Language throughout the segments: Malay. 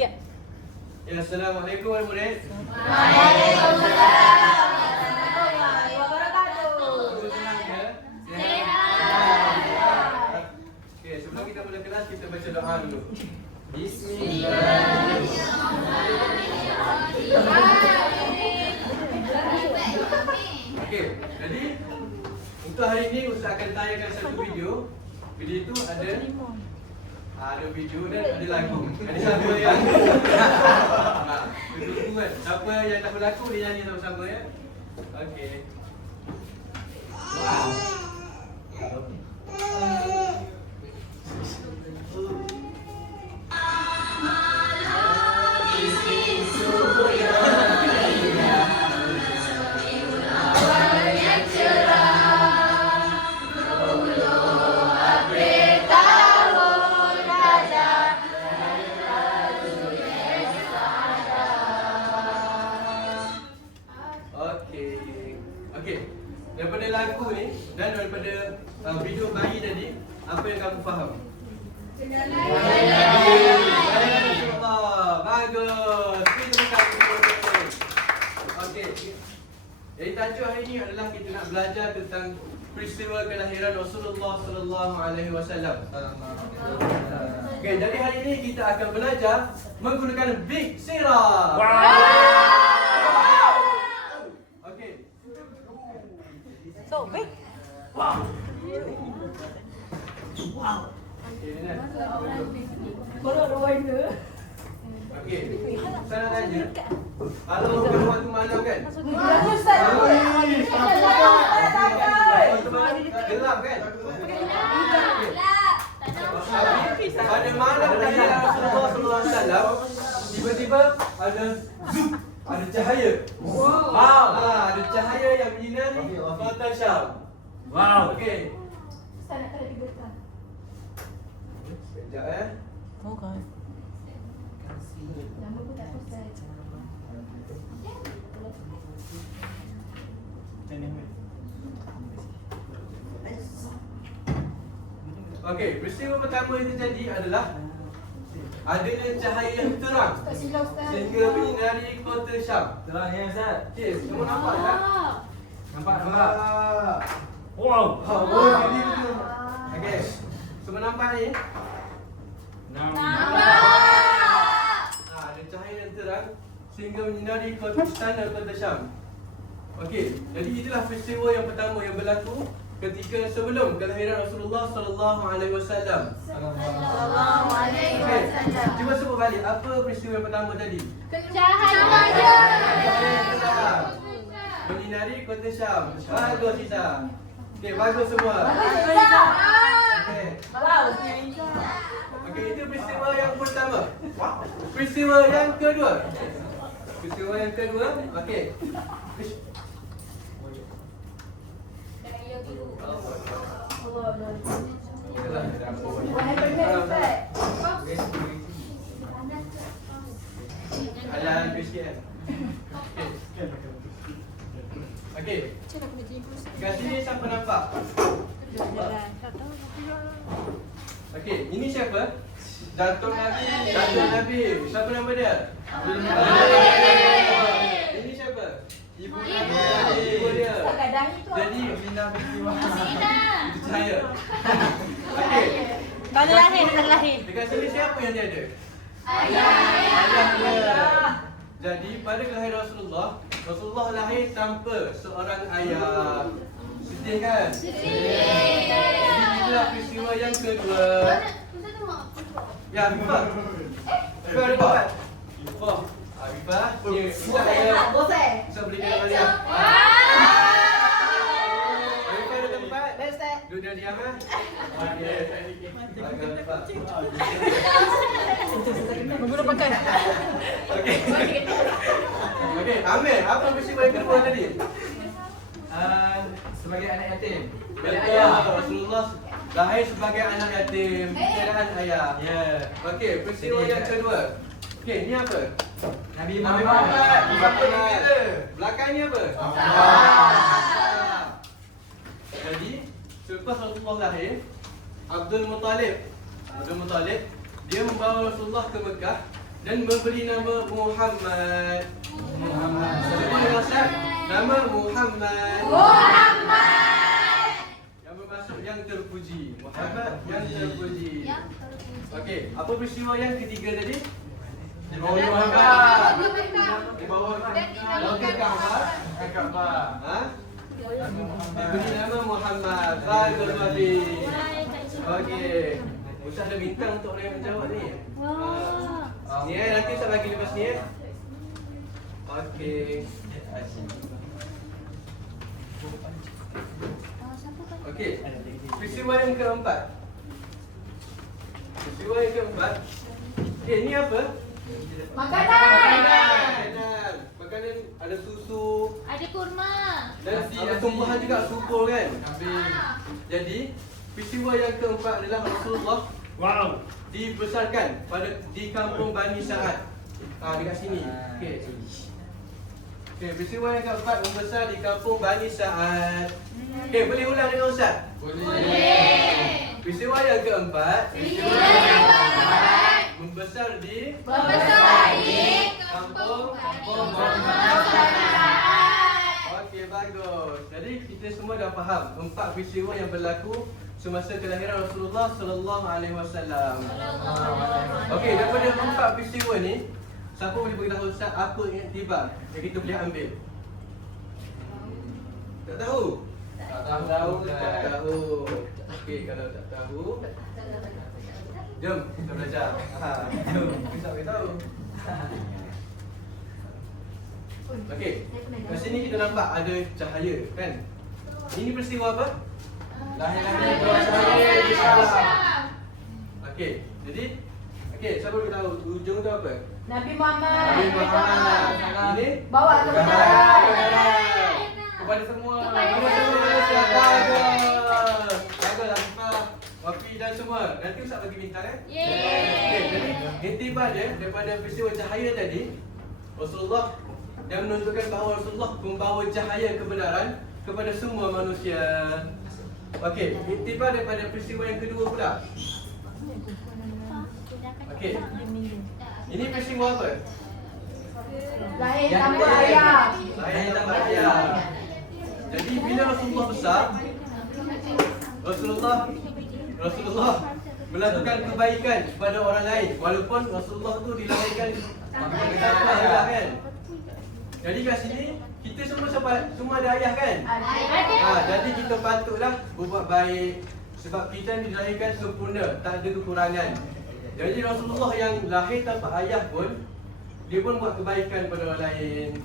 tiga. Ya, Assalamualaikum murid. Waalaikumsalam warahmatullahi wabarakatuh. Senang ke? Sehat. Okey, sebelum kita mula kelas kita baca doa dulu. Okey, jadi untuk hari ini Ustaz akan tayangkan satu video. Video itu ada video dan ada lagu. Ada siapa yang siapa yang tak berlaku dia nyanyi sama-sama ya. Okey. Wow. Daripada lagu ni dan daripada video bayi tadi, apa yang kamu faham? Allah, bagus. Terima kasih. Okey. Jadi tajuk hari ini adalah kita nak belajar tentang peristiwa kelahiran Rasulullah sallallahu alaihi wasallam. Okey, jadi hari ini kita akan belajar menggunakan Big Sirah. So, baik. Wow. Okey, Nina. Kalau ada winder. Okey. Saya nak tanya. Kalau bukan waktu malam kan? Ustaz. Gelap kan? Pada malam kelahiran Rasulullah sallallahu alaihi wasallam, tiba-tiba ada zoom. Ada cahaya. Wow. Ada cahaya yang menyinari kota Syam. Wow. Okey. Ustaz nak kena tiba-tiba. Sekejap Okay. Nama pun tak Ustaz. Okey, peristiwa pertama yang terjadi adalah adanya cahaya yang terang sehingga menyinari kota Syam. Terang ya Ustaz. Okey, semua nampak tak? Nampak. Wow. Oh, jadi betul. Okey. Semua nampak ni? Ada cahaya yang terang sehingga menyinari kota Syam. Okey, jadi itulah peristiwa yang pertama yang berlaku ketika sebelum kelahiran Rasulullah sallallahu alaihi wasallam. Sallallahu alaihi wasallam. Cuba sebut balik apa peristiwa yang pertama tadi? Cahaya. Menyinari kota Syam. Bagus kita. Okey, bagus semua. Okey. Okey, itu peristiwa yang pertama. Peristiwa yang kedua. Okey. Alah, sikit. Okey. Kat sini siapa nampak? Okey, ini siapa? Datuk Nabi. Siapa nama dia? Ini siapa? Ibu Nabi. Ibu dia. Jadi Mina Bestiwa. Itu saya. Okey. Mana lahir? Dekat sini siapa yang dia ada? Ayah dia. Jadi pada kelahiran Rasulullah lahir tanpa seorang ayah. Sedih kan? Jadi itulah peristiwa yang kedua. Ya, Arifah. Arifah. Ya, Bisa berikan balik. Arifah ada tempat? Duduk dia diam lah. Menggunakan pakai. Okey, Amir, apa peristiwa yang kedua tadi? Sebagai anak yatim. Betul, Rasulullah lahir sebagai anak yatim, tiadaan ayah. Ya. Okey, peristiwa yang kedua. Okey, ni apa? Nabi Muhammad. Muhammad. Belakang ni apa? Jadi, selepas Rasulullah lahir, Abdul Muttalib dia membawa Rasulullah ke Mekah dan memberi nama Muhammad. Semua dengan Ustaz. Nama Muhammad. Yang bermaksud yang terpuji. Muhammad yang terpuji. Okey, apa peristiwa yang ketiga tadi? Di bawah Muhammad. Di bawah Kaabah. Ha? Diberi nama Muhammad. Bagus Habib. Okey. Ustaz ada bintang untuk orang yang menjawab ni. Ni nanti Ustaz bagi lepas ni Okey. Okey. Peristiwa yang keempat. Okey, ni apa? Makanan. Makanan ada susu. Ada kurma. Dan ada tumbuhan juga subur kan? Jadi, peristiwa yang keempat adalah Rasulullah dibesarkan di kampung Bani Sa'ad. Dekat sini. Okey. Okey, peristiwa yang keempat membesar di kampung Bani Sa'ad. Okey, boleh ulang dengan Ustaz? Boleh. Peristiwa yang keempat membesar di kampung Bani Sa'ad. Okey, bagus. Jadi kita semua dah faham empat peristiwa yang berlaku semasa kelahiran Rasulullah sallallahu alaihi wasallam. Okey, daripada empat peristiwa ni, siapa boleh beritahu Ustaz apa iktibar yang kita boleh ambil? Tak tahu? Tak tahu. Okey, kalau tak tahu, jom kita belajar. Jom, kita beritahu. Okey, kat sini kita nampak ada cahaya, kan? Ini peristiwa apa? Lahirnya Rasulullah Islam. Okey, jadi siapa boleh tahu ujung tu apa? Nabi Muhammad. Nabi Muhammad. Ini Bawa ke Kepada semua. manusia. Bagus. Afifah, Wafi dan semua. Nanti Ustaz bagi bintang Okey, jadi iktibar dia daripada peristiwa cahaya tadi, Rasulullah yang menunjukkan bahawa Rasulullah membawa cahaya kebenaran kepada semua manusia. Okey, iktibar daripada peristiwa yang kedua pula. Okey. Ini peristiwa apa? lahir tanpa ayah. Lahir tanpa ayah. Jadi bila Rasulullah besar, Rasulullah melakukan kebaikan kepada orang lain walaupun Rasulullah tu dilahirkan tanpa ayah, kan? Jadi kat sini kita semua ada ayah, kan? Jadi kita patutlah berbuat baik sebab kita dilahirkan sempurna, tak ada kekurangan. Jadi Rasulullah yang lahir tanpa ayah pun, dia pun buat kebaikan kepada orang lain.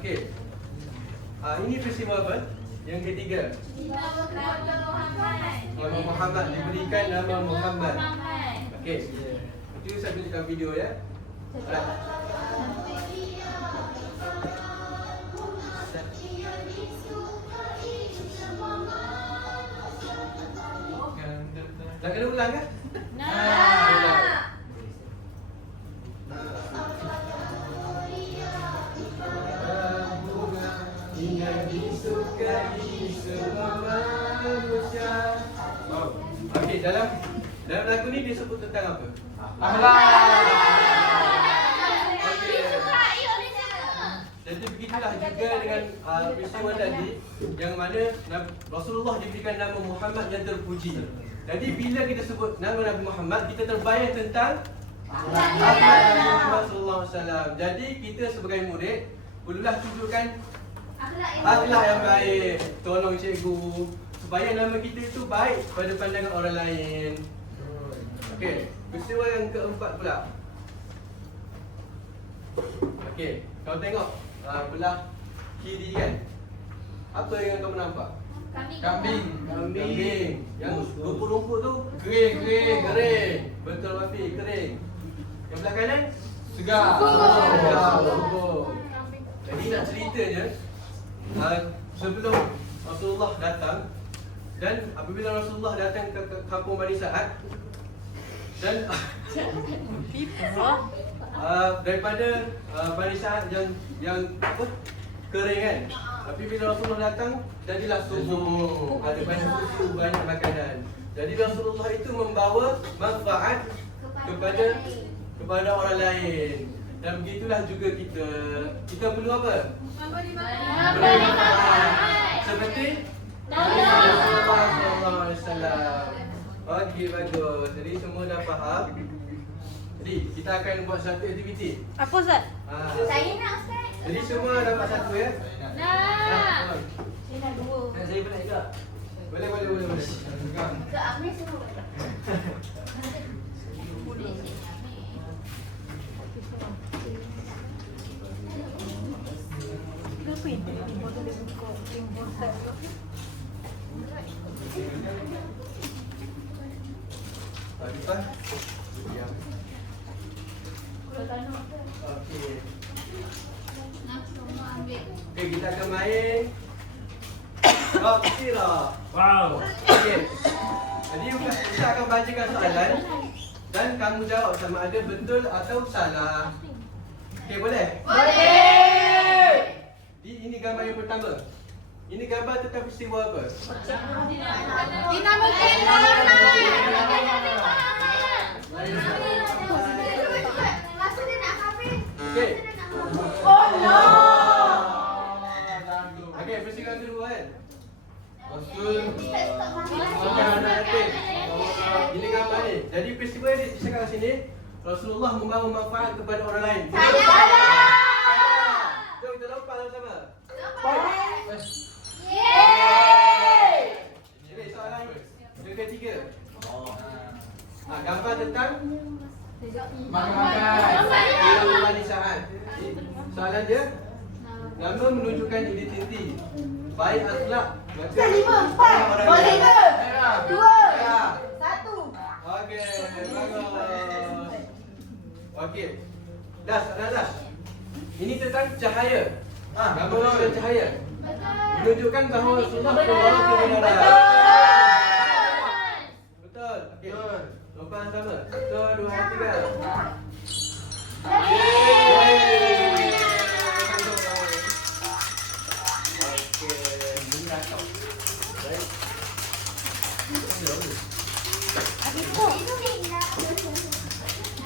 Okey. Ini peristiwa apa? Yang ketiga. Nama Muhammad, diberikan nama Muhammad. Okey. Nanti saya tunjukkan video ya. Dah kena ulang kan? Yang disukai semua manusia. Okey, dalam lagu ni dia sebut tentang apa? Jadi begitulah juga dengan peristiwa tadi, yang mana Rasulullah diberikan nama Muhammad yang terpuji. Jadi bila kita sebut nama Nabi Muhammad, kita terbayang tentang Nabi Muhammad sallallahu alaihi wasallam. Jadi kita sebagai murid perlulah tunjukkan akhlak yang baik. Tolong cikgu supaya nama kita itu baik pada pandangan orang lain. Okey, peristiwa yang keempat pula. Okey, kau tengok belah kiri kan? Apa yang kamu nampak? Kambing. Yang rumput-rumput tu kering. Betul Wafi, kering. Yang belah kanan segar. Subur. Jadi nak ceritanya, sebelum Rasulullah datang, dan apabila Rasulullah datang ke kampung Bani Sa'ad, dan daripada Bani Sa'ad yang apa? Kering kan. Tapi bila Rasulullah datang, jadilah subur. Ada banyak susu, banyak makanan. Jadi Rasulullah itu membawa manfaat kepada orang lain. Dan begitulah juga kita. Kita perlu apa? Memberi Manfaat. Seperti Nabi Rasulullah sallallahu alaihi wasallam. Okey, bagus. Jadi semua dah faham. Jadi kita akan buat satu aktiviti. Apa Ustaz? Saya nak Ustaz. Jadi semua dapat satu ya? Nak. Saya nak dua. Saya pun nak juga. Boleh. Ke Amir suruh. Kenapa ini? Botol dia buka timbul Ustaz. Arifah. Ya. Okey. Nak semua ambil. Okey, kita akan main Tira. Wow. Okey. Jadi kita akan bacakan soalan dan kamu jawab sama ada betul atau salah. Okey, boleh? Boleh. Ini gambar yang pertama. Ini gambar tentang peristiwa apa? Dinamakan Okey. Oh no. Okey, peristiwa kedua kan? Rasul makan anak yatim. Ini gambar ni. Jadi peristiwa yang disebutkan kat sini, Rasulullah membawa manfaat kepada orang lain. Jom kita lompat sama-sama. Okey, soalan yang ketiga. Gambar tentang Makan. Manisaan. Soalan dia, nama menunjukkan identiti. Baik akhlak. Ustaz, 5, 4. Boleh ke? 2. 1. Okey, bagus. Okey. Dah, soalan dah. Ini tentang cahaya. Gambar menunjukkan cahaya. Menunjukkan bahawa Rasulullah membawa kebenaran. Betul. Okey. Lompat sama. 1, 2, 3.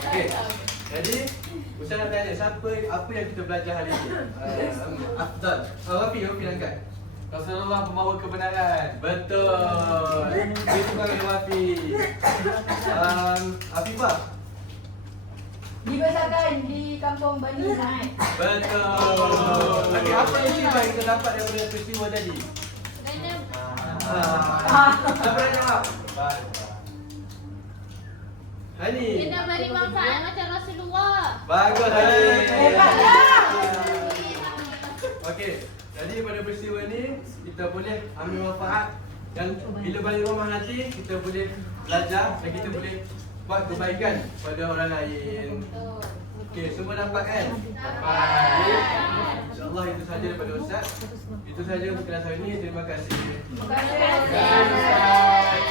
Okey. Jadi Ustaz nak tanya apa yang kita belajar hari ini? Afdal. Rafi angkat. Rasulullah membawa kebenaran. Betul. Itu kan Rafi. Afifah. Dibesarkan di kampung Bani Naik. Betul. Okey, apa yang yang kita dapat daripada peristiwa tadi? Siapa nak jawab? Hani. Kena beri manfaat macam Rasulullah. Bagus Hani. Hebatlah. Okey. Jadi pada peristiwa ni kita boleh ambil manfaat dan bila balik rumah nanti kita boleh belajar dan kita boleh buat kebaikan pada orang lain. Okey, semua dapat kan? Dapat. InsyaAllah itu sahaja daripada Ustaz. Itu sahaja untuk kelas hari ini. Terima kasih. Terima kasih.